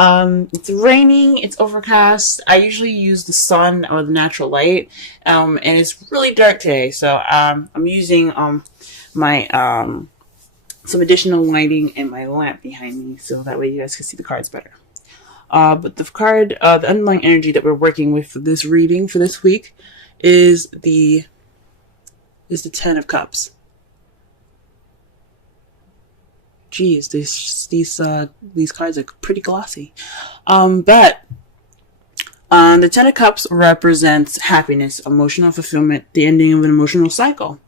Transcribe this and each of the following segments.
It's raining, it's overcast. I usually use the sun or the natural light, and it's really dark today. So I'm using my some additional lighting and my lamp behind me, so that way you guys can see the cards better. But the underlying energy that we're working with for this reading for this week is the Ten of Cups. Geez, these cards are pretty glossy. But the Ten of Cups represents happiness, emotional fulfillment, the ending of an emotional cycle.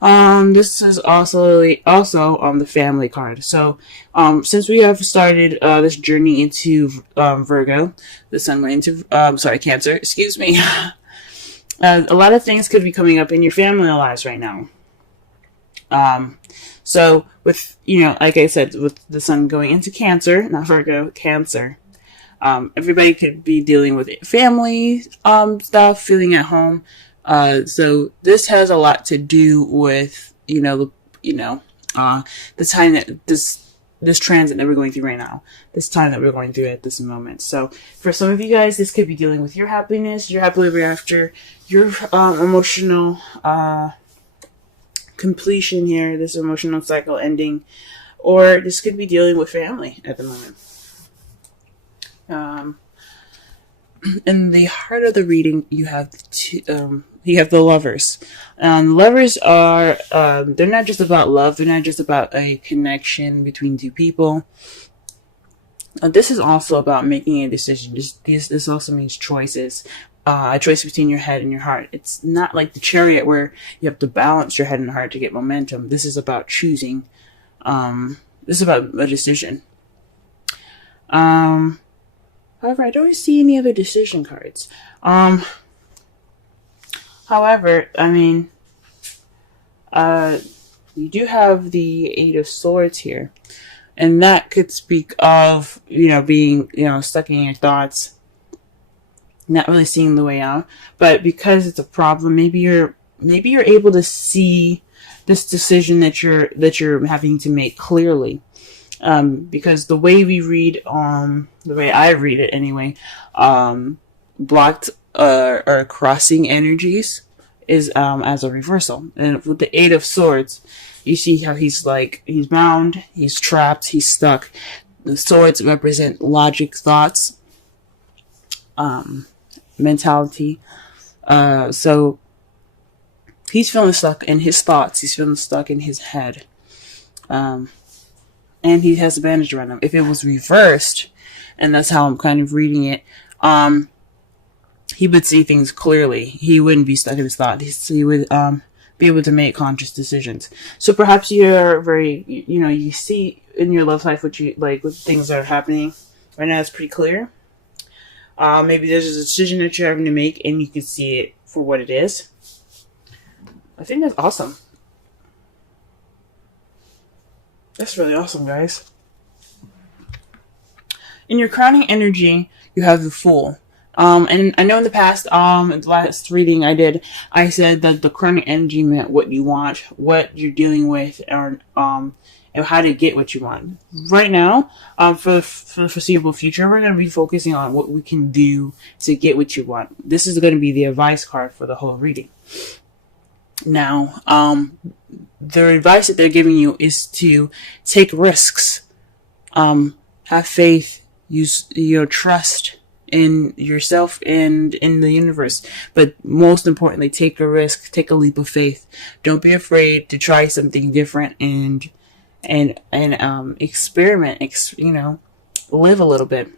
This is also the family card. So, since we have started this journey into Virgo, the sun went into Cancer. Excuse me. A lot of things could be coming up in your family lives right now. So with, like I said, with the sun going into Cancer, not Virgo, Cancer, everybody could be dealing with family, stuff, feeling at home. So this has a lot to do with, the time that this transit that we're going through right now, this time that we're going through at this moment. So for some of you guys, this could be dealing with your happiness, your happily ever after, your, emotional, completion here, this emotional cycle ending, or this could be dealing with family at the moment. In the heart of the reading, you have the Lovers. Lovers are they're not just about love. They're not just about a connection between two people. This is also about making a decision. This also means choices. A choice between your head and your heart. It's not like the Chariot where you have to balance your head and heart to get momentum. This is about choosing. This is about a decision. However, I don't see any other decision cards. However, you do have the Eight of Swords here. And that could speak of, being, stuck in your thoughts, not really seeing the way out. But because it's a problem, maybe you're able to see this decision that you're having to make clearly. Because the way we read, the way I read it anyway, blocked or crossing energies is as a reversal. And with the Eight of Swords, you see how he's bound, he's trapped, he's stuck. The swords represent logic, thoughts, mentality. So he's feeling stuck in his thoughts. He's feeling stuck in his head. And he has a bandage around him. If it was reversed, and that's how I'm kind of reading it, he would see things clearly. He wouldn't be stuck in his thoughts. He would be able to make conscious decisions. So perhaps you're very, you see in your love life what things that are happening right now. It's pretty clear. Maybe there's a decision that you're having to make, and you can see it for what it is. I think that's awesome. That's really awesome, guys. In your crowning energy, you have the Fool. And I know in the past, in the last reading I did, I said that the crowning energy meant what you want, what you're dealing with, and how to get what you want. Right now, for the foreseeable future, we're going to be focusing on what we can do to get what you want. This is going to be the advice card for the whole reading. Now, the advice that they're giving you is to take risks, have faith, use your trust in yourself and in the universe. But most importantly, take a risk, take a leap of faith. Don't be afraid to try something different and experiment, live a little bit.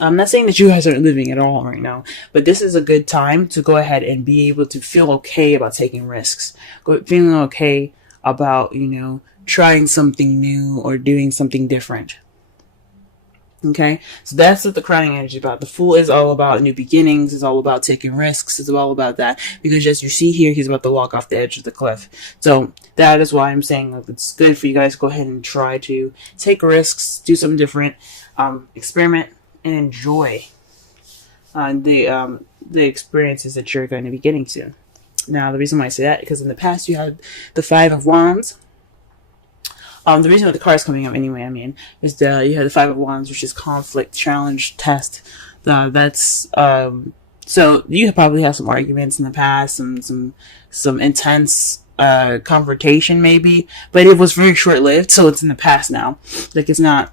I'm not saying that you guys aren't living at all right now, but this is a good time to go ahead and be able to feel okay about taking risks. Feeling okay about, trying something new or doing something different. Okay, so that's what the crowning energy is about. The Fool is all about new beginnings. It's all about taking risks. It's all about that. Because as you see here, he's about to walk off the edge of the cliff. So that is why I'm saying it's good for you guys to go ahead and try to take risks, do something different, experiment, and enjoy the experiences that you're going to be getting to. Now, the reason why I say that is because in the past you had the Five of Wands. The reason why the card is coming up anyway, I mean, is you have the Five of Wands, which is conflict, challenge, test. So you probably have some arguments in the past, some intense confrontation maybe, but it was very short lived, so it's in the past now. Like it's not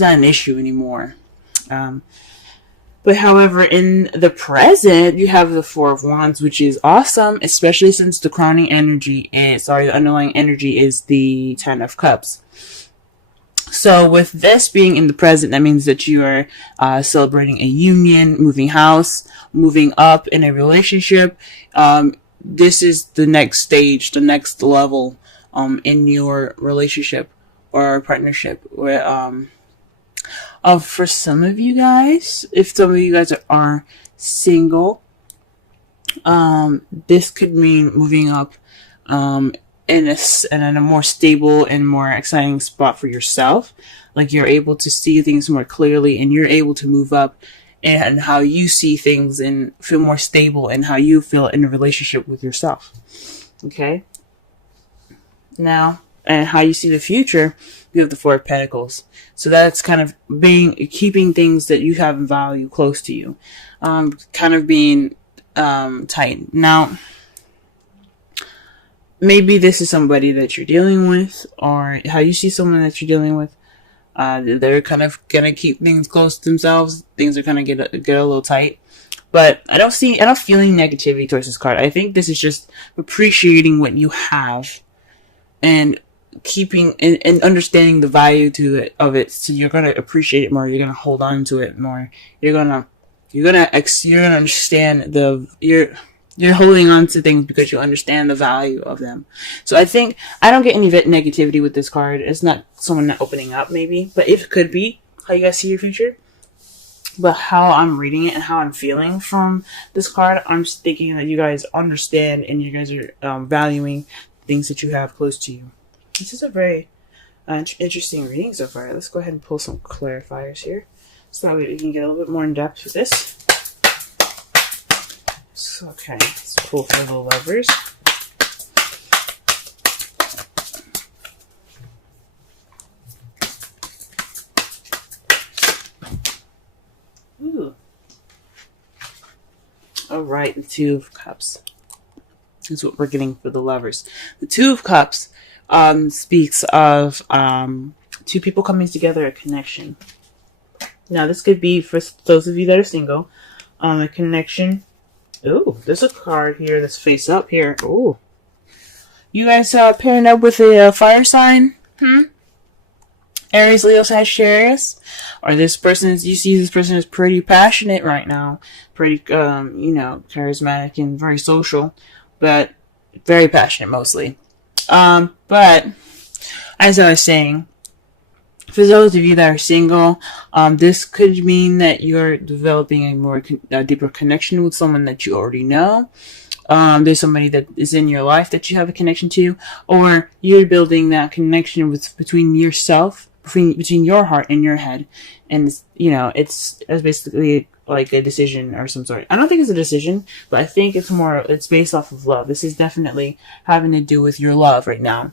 an issue anymore. But however, in the present, you have the Four of Wands, which is awesome, especially since the the underlying energy is the Ten of Cups. So with this being in the present, that means that you are celebrating a union, moving house, moving up in a relationship. This is the next stage, the next level in your relationship or partnership. Where for some of you guys, if some of you guys are single, this could mean moving up in a more stable and more exciting spot for yourself. Like you're able to see things more clearly, and you're able to move up and how you see things and feel more stable and how you feel in a relationship with yourself. Okay? Now, and how you see the future, you have the Four of Pentacles. So that's kind of keeping things that you have in value close to you. Kind of being tight. Now, maybe this is somebody that you're dealing with, or how you see someone that you're dealing with. They're kind of gonna keep things close to themselves. Things are gonna get a little tight. But I don't feel any negativity towards this card. I think this is just appreciating what you have and keeping and understanding the value of it. So you're gonna appreciate it more. You're gonna hold on to it more. You're gonna understand you're holding on to things because you understand the value of them. So I think I don't get any negativity with this card. It's not someone not opening up, maybe, but it could be how you guys see your future. But how I'm reading it and how I'm feeling from this card, I'm just thinking that you guys understand and you guys are valuing things that you have close to you. This is a very interesting reading so far. Let's go ahead and pull some clarifiers here so that we can get a little bit more in depth with this. So, okay, let's pull for the Lovers. Ooh. Alright, the Two of Cups. That's what we're getting for the Lovers. The Two of Cups speaks of two people coming together, a connection. Now, this could be for those of you that are single, a connection. Ooh, there's a card here that's face up here. Ooh. You guys pairing up with a fire sign? Aries, Leo, Sagittarius? Or you see this person is pretty passionate right now. Pretty, charismatic and very social. But very passionate mostly. But, as I was saying, for those of you that are single, this could mean that you're developing a deeper connection with someone that you already know. There's somebody that is in your life that you have a connection to, or you're building that connection between yourself, between your heart and your head. And, it's basically like a decision or some sort. I don't think it's a decision, but I think it's based off of love. This is definitely having to do with your love right now.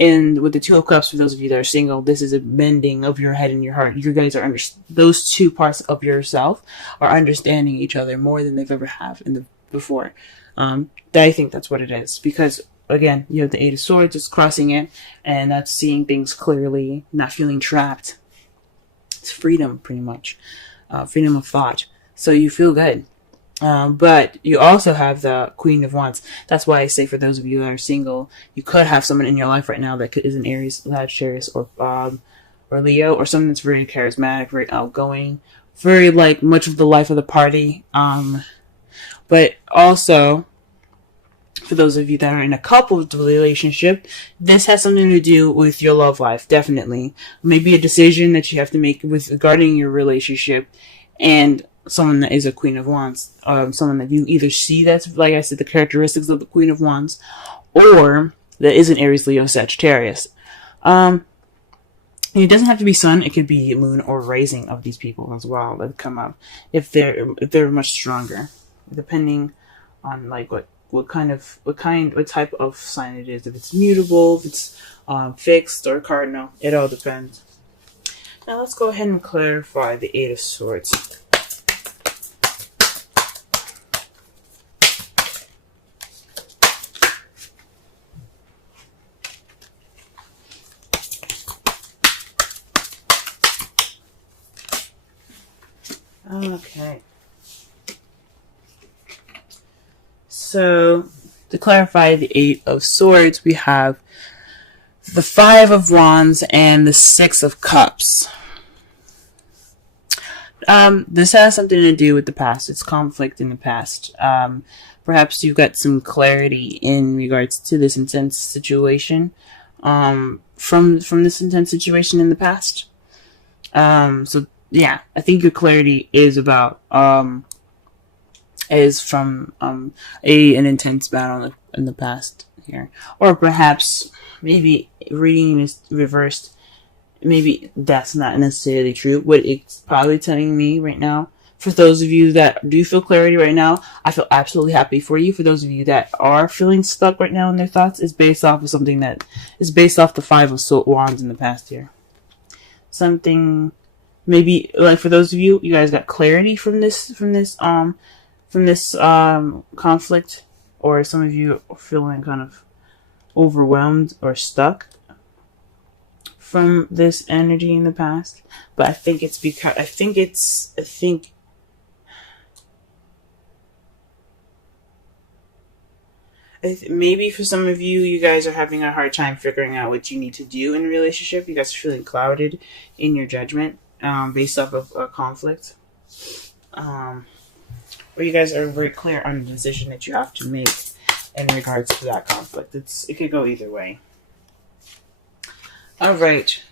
And with the Two of Cups, for those of you that are single, this is a bending of your head and your heart. You guys are those two parts of yourself are understanding each other more than they've ever have before. I think that's what it is. Because, again, you have the Eight of Swords, just crossing it, and that's seeing things clearly, not feeling trapped. It's freedom, pretty much. Freedom of thought. So you feel good. But you also have the Queen of Wands. That's why I say for those of you that are single, you could have someone in your life right now that is an Aries, Sagittarius, or Leo, or someone that's very charismatic, very outgoing, very much of the life of the party. But also, for those of you that are in a couple relationship, this has something to do with your love life, definitely. Maybe a decision that you have to make regarding your relationship, and someone that is a Queen of Wands, someone that you either see that's, like I said, the characteristics of the Queen of Wands, or that is an Aries, Leo, Sagittarius. It doesn't have to be sun; it could be moon or rising of these people as well that come up if they're much stronger, depending on what what type of sign it is. If it's mutable, if it's fixed or cardinal, it all depends. Now let's go ahead and clarify the Eight of Swords. Okay. So, to clarify the Eight of Swords, we have the Five of Wands and the Six of Cups. This has something to do with the past. It's conflict in the past. Perhaps you've got some clarity in regards to this intense situation, from this intense situation in the past. So yeah, I think your clarity is about, is from, an intense battle in the past here. Or perhaps, maybe reading this reversed, maybe that's not necessarily true. What it's probably telling me right now, for those of you that do feel clarity right now, I feel absolutely happy for you. For those of you that are feeling stuck right now in their thoughts, it's based off of something that is based off the Five of Wands in the past here. Something, maybe, like for those of you, you guys got clarity from this conflict, or some of you are feeling kind of overwhelmed or stuck from this energy in the past. But I think it's because maybe for some of you, you guys are having a hard time figuring out what you need to do in a relationship. You guys are feeling clouded in your judgment, based off of a conflict. Or you guys are very clear on the decision that you have to make in regards to that conflict. It could go either way. All right.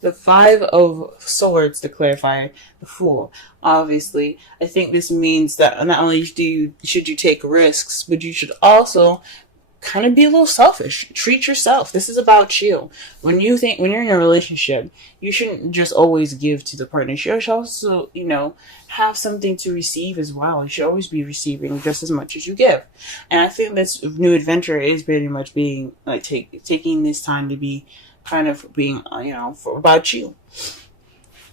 The Five of Swords, to clarify, the Fool. Obviously, I think this means that not only should you take risks, but you should also kind of be a little selfish. Treat yourself. This is about you. When you're in a relationship, you shouldn't just always give to the partner. You should also, have something to receive as well. You should always be receiving just as much as you give. And I think this new adventure is pretty much being like taking this time to be kind of being, about you.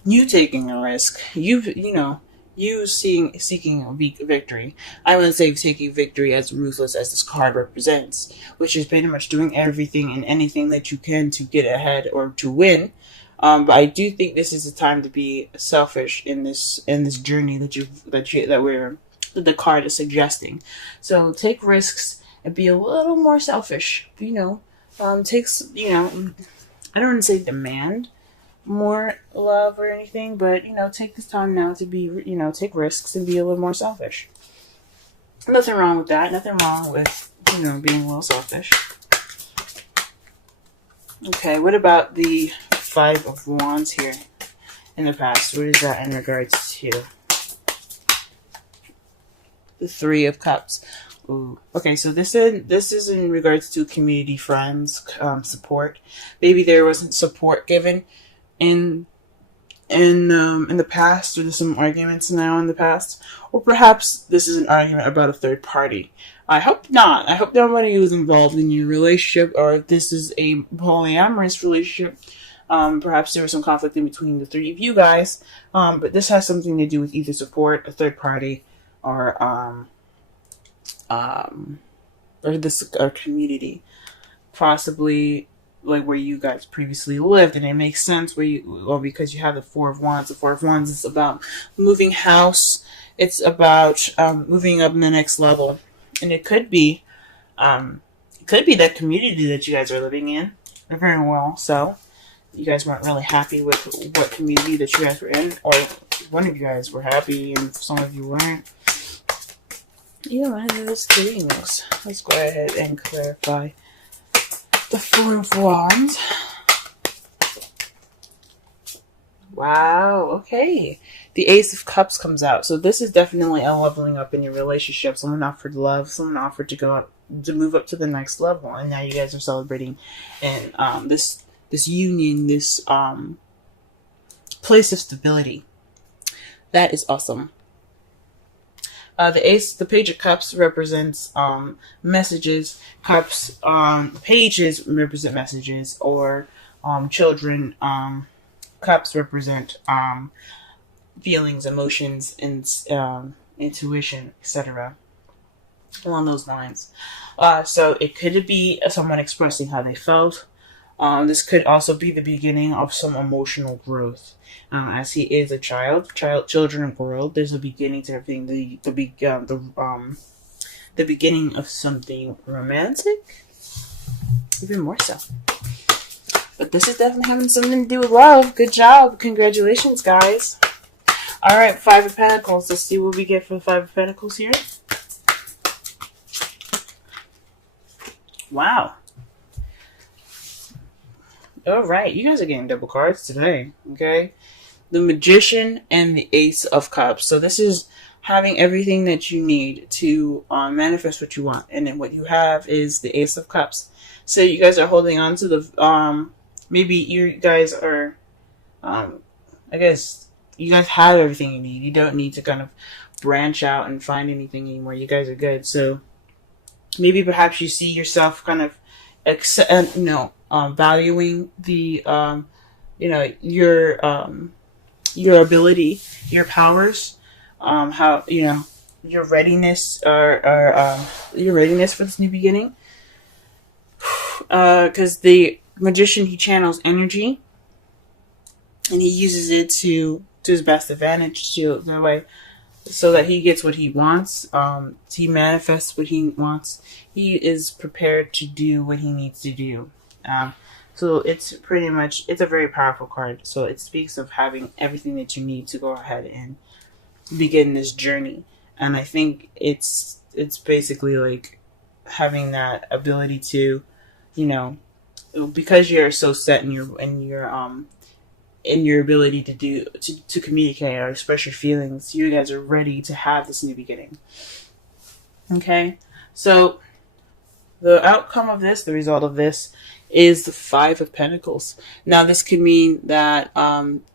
You taking a risk. You seeking a victory. I wouldn't say taking victory as ruthless as this card represents, which is pretty much doing everything and anything that you can to get ahead or to win. But I do think this is a time to be selfish in this journey that the card is suggesting. So take risks and be a little more selfish. I don't want to say demand more love or anything, but take this time now to be, take risks and be a little more selfish. Nothing wrong with that. Nothing wrong with being a little selfish. Okay, what about the Five of Wands here in the past? What is that in regards to? The Three of Cups. Ooh. Okay, so this is in regards to community, friends, support. Maybe there wasn't support given in the past, or there's some arguments now in the past, or perhaps this is an argument about a third party. I hope not. I hope nobody was involved in your relationship, or if this is a polyamorous relationship, perhaps there was some conflict in between the three of you guys. But this has something to do with either support, a third party, or community, possibly like where you guys previously lived. And it makes sense because you have the Four of Wands. The Four of Wands is about moving house. It's about moving up in the next level, and it could be that community that you guys are living in. Very well, so you guys weren't really happy with what community that you guys were in, or one of you guys were happy and some of you weren't. Let's do things. Let's go ahead and clarify the Four of Wands. Wow, okay. The Ace of Cups comes out. So this is definitely a leveling up in your relationship. Someone offered love. Someone offered to move up to the next level. And now you guys are celebrating and this union, this place of stability. That is awesome. The Page of Cups represents messages. Cups, pages represent messages, or children. Cups represent feelings, emotions, and intuition, etc. Along those lines. So it could be someone expressing how they felt. This could also be the beginning of some emotional growth. As he is a children grow. There's a beginning to everything. The beginning of something romantic, even more so. But this is definitely having something to do with love. Good job, congratulations, guys. All right, Five of Pentacles. Let's see what we get for the Five of Pentacles here. Wow. All right, you guys are getting double cards today, okay? The Magician and the Ace of Cups. So this is having everything that you need to manifest what you want. And then what you have is the Ace of Cups. So you guys are holding on to the, maybe you guys are, I guess, you guys have everything you need. You don't need to kind of branch out and find anything anymore. You guys are good. So maybe perhaps you see yourself kind of valuing the, your ability, your powers, how, your readiness, your readiness for this new beginning. Because the Magician, he channels energy, and he uses it to his best advantage, so that he gets what he wants. He manifests what he wants. He is prepared to do what he needs to do. So it's pretty much, it's a very powerful card. So it speaks of having everything that you need to go ahead and begin this journey. And I think it's basically like having that ability to, because you're so set in your ability to communicate or express your feelings, you guys are ready to have this new beginning. Okay, so the outcome of this, the result of this, is the Five of Pentacles. Now, this could mean that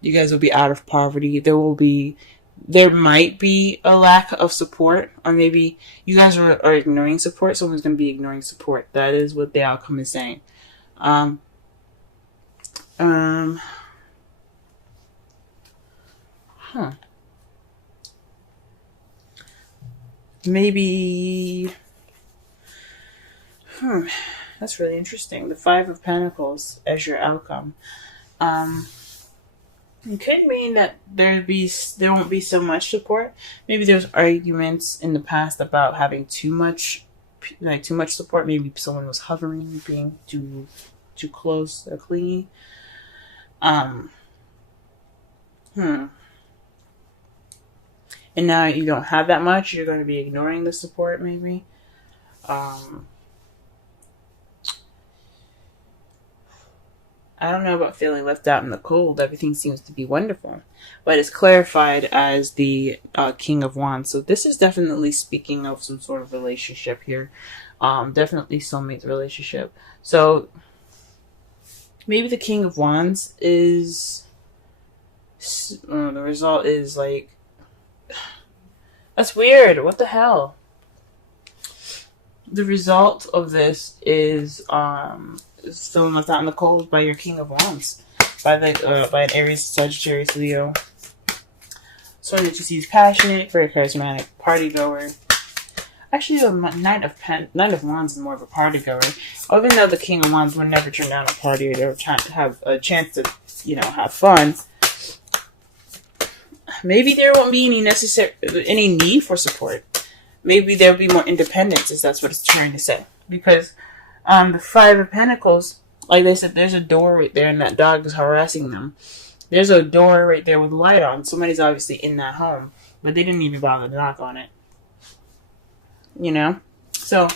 you guys will be out of poverty. There might be a lack of support, or maybe you guys are ignoring support. Someone's going to be ignoring support. That is what the outcome is saying. Maybe. That's really interesting. The Five of Pentacles as your outcome. It could mean that there won't be so much support. Maybe there's arguments in the past about having too much support. Maybe someone was hovering, being too close or clingy. And now you don't have that much. You're going to be ignoring the support, maybe. I don't know about feeling left out in the cold. Everything seems to be wonderful. But it's clarified as the King of Wands. So this is definitely speaking of some sort of relationship here. Definitely soulmate relationship. So maybe the King of Wands is... the result is like... That's weird. What the hell? The result of this is... feeling left out in the cold by your King of Wands, by an Aries, Sagittarius, Leo. Someone that you see is passionate, very charismatic, party goer. Actually, the Knight of Wands is more of a party goer. Even though the King of Wands would never turn down a party or have a chance to, have fun. Maybe there won't be any need for support. Maybe there'll be more independence, if that's what it's trying to say. Because the Five of Pentacles, like they said, there's a door right there and that dog is harassing them. There's a door right there with light on. Somebody's obviously in that home, but they didn't even bother to knock on it. So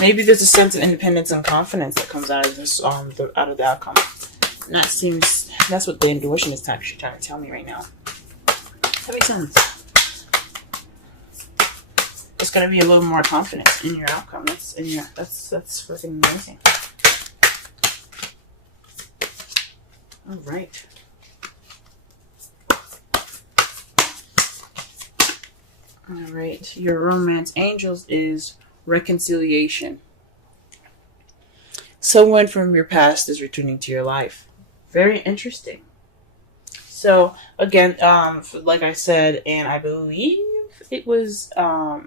maybe there's a sense of independence and confidence that comes out of this, out of the outcome. And that's what the intuition is actually trying to tell me right now. That makes sense. It's gonna be a little more confidence in your outcome. That's freaking amazing. All right. All right. Your romance angels is reconciliation. Someone from your past is returning to your life. Very interesting. So again, like I said, and I believe it was, either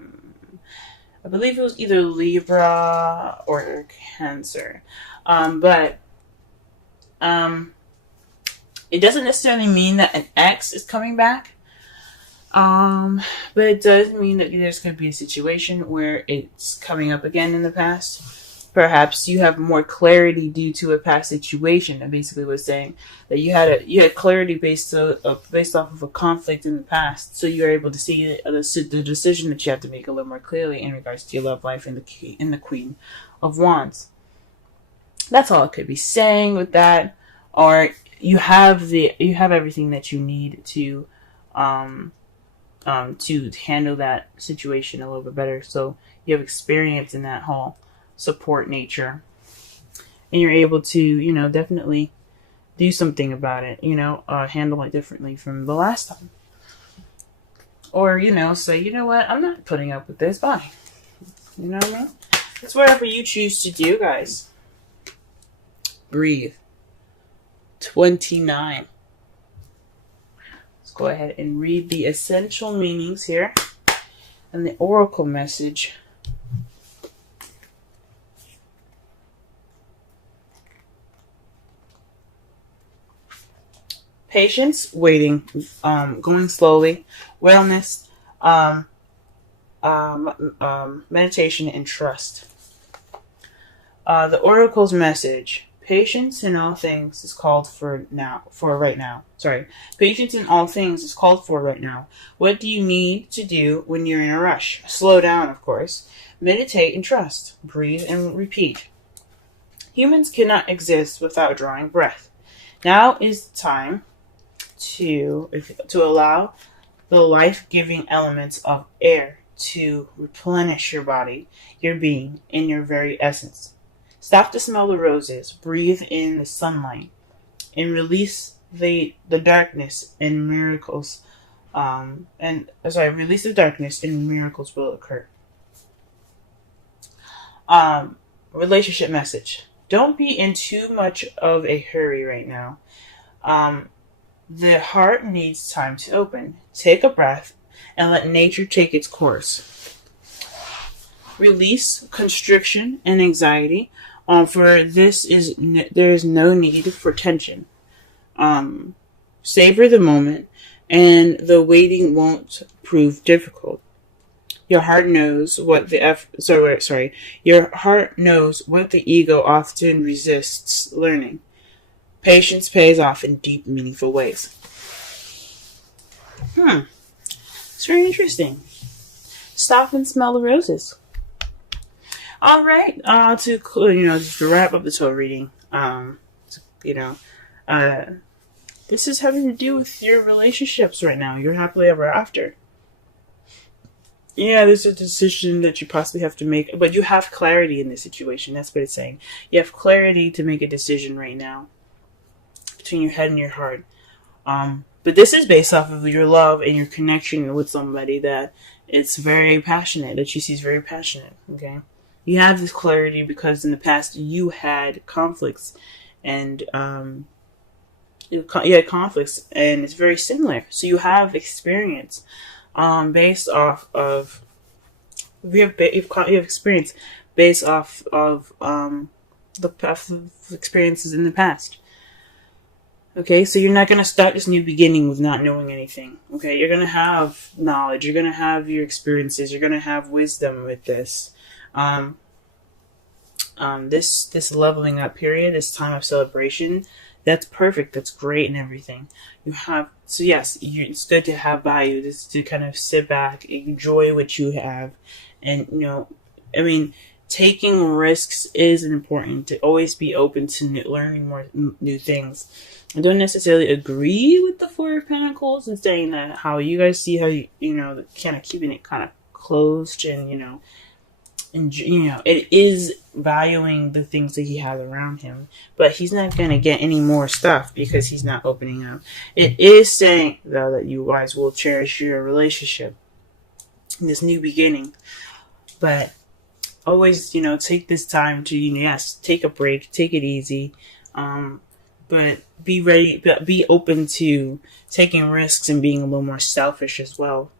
Libra or Cancer, but it doesn't necessarily mean that an ex is coming back. But it does mean that there's going to be a situation where it's coming up again in the past. Perhaps you have more clarity due to a past situation. I basically was saying that you had clarity based off of a conflict in the past, so you are able to see the decision that you have to make a little more clearly in regards to your love life and the Queen of Wands. That's all I could be saying with that. Or you have everything that you need to handle that situation a little bit better. So you have experience in that whole support nature, and you're able to, definitely do something about it, handle it differently from the last time. Or, say, you know what, I'm not putting up with this, bye. You know what I mean? It's whatever you choose to do, guys. Breathe. 29. Go ahead and read the essential meanings here and the oracle message. Patience, waiting, going slowly, wellness, meditation, and trust. The oracle's message. Patience in all things is called for right now. Patience in all things is called for right now. What do you need to do when you're in a rush? Slow down, of course. Meditate and trust. Breathe and repeat. Humans cannot exist without drawing breath. Now is the time to allow the life-giving elements of air to replenish your body, your being, and your very essence. Stop to smell the roses, breathe in the sunlight, and release the darkness, and miracles. Release the darkness, and miracles will occur. Relationship message: don't be in too much of a hurry right now. The heart needs time to open. Take a breath and let nature take its course. Release constriction and anxiety. For this there is no need for tension. Savor the moment, and the waiting won't prove difficult. Your heart knows what Your heart knows what the ego often resists learning. Patience pays off in deep, meaningful ways. It's very interesting. Stop and smell the roses. All right, just to wrap up the tarot reading, this is having to do with your relationships right now. You're happily ever after. Yeah, there's a decision that you possibly have to make, but you have clarity in this situation. That's what it's saying. You have clarity to make a decision right now between your head and your heart. But this is based off of your love and your connection with somebody that it's very passionate, that you see is very passionate, okay? You have this clarity because in the past you had conflicts, and you had conflicts, and it's very similar. So you have experience based off of you have experience based off of the past experiences in the past. Okay, so you're not going to start this new beginning with not knowing anything. Okay, you're going to have knowledge. You're going to have your experiences. You're going to have wisdom with this. This leveling up period, this time of celebration, that's perfect. That's great and everything. It's good to have value. Just to kind of sit back, enjoy what you have, and taking risks is important. To always be open to learning more new things. I don't necessarily agree with the Four of Pentacles and saying that how you guys see how kind of keeping it kind of closed, and it is valuing the things that he has around him, but he's not going to get any more stuff because he's not opening up. It is saying though that you guys will cherish your relationship. this new beginning. But always, you know, take this time to, you know, yes, take a break, take it easy, but be ready, be open to taking risks and being a little more selfish as well.